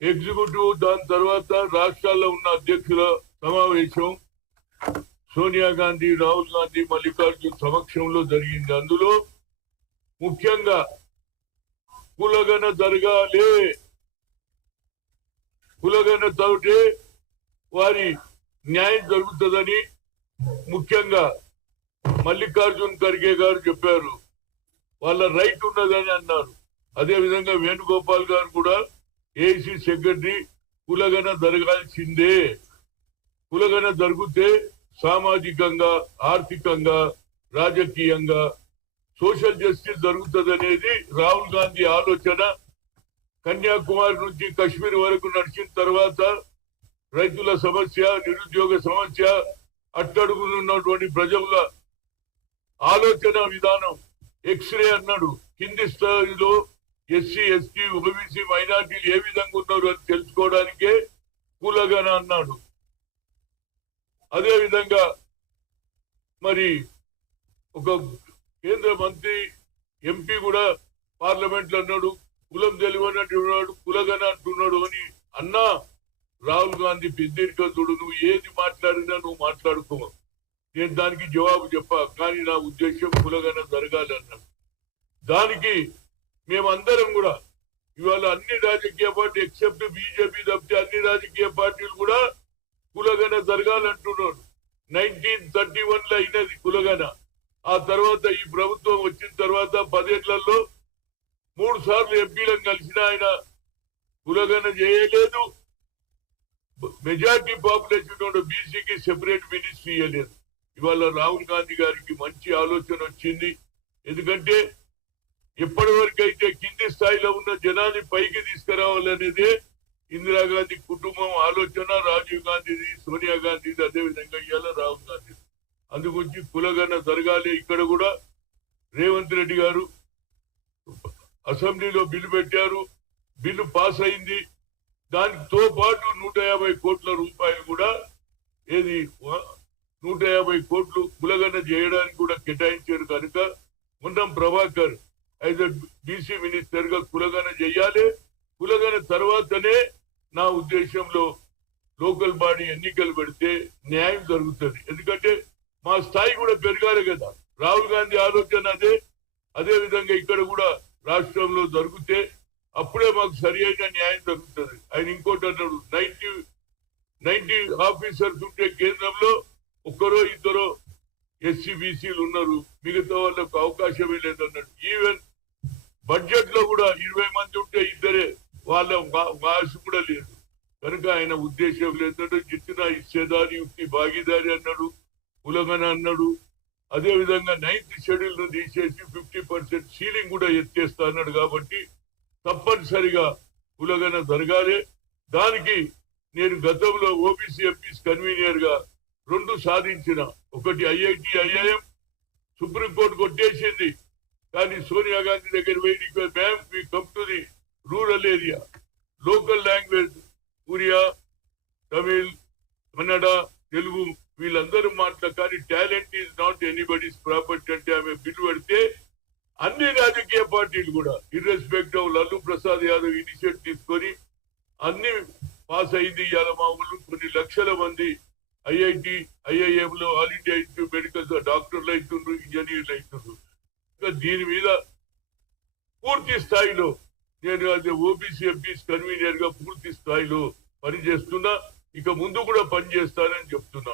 Executive దాని తర్వాత రాష్ట్రాల్లో ఉన్న అధ్యక్షుల సమావేశం సోనియా గాంధీ, రాహుల్ గాంధీ, మల్లికార్జున్ సమక్షంలో జరిగింది. అందులో ముఖ్యంగా కులగన జరగాలి, కులగన తోటే వారి న్యాయం జరుగుతుందని ముఖ్యంగా మల్లికార్జున్ ఖర్గే గారు చెప్పారు. వాళ్ళ రైట్ ఉన్నదని అన్నారు. అదే విధంగా వేణుగోపాల్ గారు కూడా ఏసీ సెక్రటరీ కులగన జరగాల్సిందే, కులగన జరిగితే సామాజికంగా, ఆర్థికంగా, రాజకీయంగా సోషల్ జస్టిస్ జరుగుతుంది అనేది రాహుల్ గాంధీ ఆలోచన. కన్యాకుమారి నుంచి కశ్మీర్ వరకు నడిచిన తర్వాత రైతుల సమస్య, నిరుద్యోగ సమస్య, అట్టడుగునున్నటువంటి ప్రజల ఆలోచన విధానం ఎక్స్రే అన్నాడు. కింది స్థాయిలో ఎస్సీ, ఎస్టీ, ఓబీసీ, మైనార్టీలు ఏ విధంగా ఉన్నారు అని తెలుసుకోవడానికే కులగన అన్నాడు. అదే విధంగా మరి ఒక కేంద్ర మంత్రి, ఎంపీ కూడా పార్లమెంట్ లో అన్నాడు, కులం తెలియనట్టున్నాడు, కులగన అంటున్నాడు అని అన్నా. రాహుల్ గాంధీ పెద్దీర్కతుడు, నువ్వు ఏది మాట్లాడినా నువ్వు మాట్లాడుకో, నేను దానికి జవాబు చెప్పా, కానీ నా ఉద్దేశం కులగన జరగాలి అన్నాడు. దానికి మేమందరం కూడా ఇవాళ అన్ని రాజకీయ పార్టీ ఎక్సెప్ట్ బీజేపీ తప్పితే అన్ని రాజకీయ పార్టీలు కూడా కులగన జరగాలంటున్నాడు. 1931 లో అయినది కులగన. ఆ తర్వాత ఈ ప్రభుత్వం వచ్చిన తర్వాత 10 ఏళ్లలో 3 సార్లు ఎంపీలను కలిసిన ఆయన కులగన చేయలేదు. మెజార్టీ పాపులేషన్ ఉన్న బీసీకి సెపరేట్ మినిస్ట్రీ ఇవ్వలేదు. ఇవాళ రాహుల్ గాంధీ గారికి మంచి ఆలోచన వచ్చింది. ఎందుకంటే ఎప్పటి వరకు అయితే కింది స్థాయిలో ఉన్న జనాన్ని పైకి తీసుకురావాలనేదే ఇందిరాగాంధీ కుటుంబం ఆలోచన, రాజీవ్ గాంధీది, సోనియా గాంధీది, అదేవిధంగా ఇవాళ రాహుల్ గాంధీ. అందుగురించి కులగన జరగాలి. ఇక్కడ కూడా రేవంత్ రెడ్డి గారు అసెంబ్లీలో బిల్లు పెట్టారు, బిల్లు పాస్ అయింది. దానితో పాటు 150 కోట్ల రూపాయలు కూడా ఏది 150 కోట్లు కులగన చేయడానికి కూడా కేటాయించారు. కనుక Munnam Prabhakar as BC minister గా కులగన చేయాలి. కులగన తర్వాతనే నా ఉద్దేశంలో లోకల్ బాడీ ఎన్నికలు పెడితే న్యాయం జరుగుతుంది. ఎందుకంటే మా స్థాయి కూడా పెరగాలి కదా. రాహుల్ గాంధీ ఆలోచన అదే. అదే విధంగా ఇక్కడ కూడా రాష్ట్రంలో జరిగితే అప్పుడే మాకు సరి అయిన న్యాయం జరుగుతుంది. ఆయన ఇంకోటి అన్నాడు, 90 ఆఫీసర్స్ ఉంటే కేంద్రంలో ఒక్కరో ఇద్దరో ఎస్సీ బీసీలు ఉన్నారు, మిగతా వాళ్ళకు అవకాశమే లేదన్నాడు. ఈవెన్ బడ్జెట్ లో కూడా 20 మంది ఉంటే ఇద్దరే, వాళ్ళ వాసు కూడా లేదు. కనుక ఆయన ఉద్దేశం లేదంటే జిత్తున ఇచ్చేదారి యుక్తి భాగీదారి అన్నాడు, కులగన అన్నాడు. అదే విధంగా 9th షెడ్యూల్ ను తీసేసి 50% సీలింగ్ కూడా ఎత్తేస్తా అన్నాడు. కాబట్టి తప్పనిసరిగా కులగన జరగాలి. దానికి నేను గతంలో ఓబీసీ ఎంపీస్ కన్వీనియర్ గా 2 సాధించిన. ఒకటి ఐఐటి, ఐఐఎం సుప్రీంకోర్టు కొట్టేసింది. కానీ సోనియా గాంధీ దగ్గర పోయి ma'am we come to the rural area, local language Oriya, Tamil, Kannada, Telugu వీళ్ళందరూ మాట్లాడ, కానీ talent is not anybody's property అంటే ఆమె బిల్లు పెడితే అన్ని రాజకీయ పార్టీలు కూడా ఇర్రెస్పెక్ట్ ఆఫ్ లల్లు ప్రసాద్ యాదవ్ ఇనిషియేటివ్ తీసుకొని అన్ని పాస్ అయింది. ఇవాళ మా ఊళ్ళో కొన్ని లక్షల మంది ఐఐటి, ఐఐఎం లో, ఆల్ ఇండియా ఇన్స్టిట్యూట్ మెడికల్ డాక్టర్లు అవుతుండ్రు, ఇంజనీర్లు అవుతుండ్రు. ఇంకా దీని మీద పూర్తి స్థాయిలో నేను అది ఓబీసీ ఎంపీస్ కన్వీనర్ గా పూర్తి స్థాయిలో పనిచేస్తున్నా. ఇక ముందు కూడా పనిచేస్తానని చెప్తున్నా.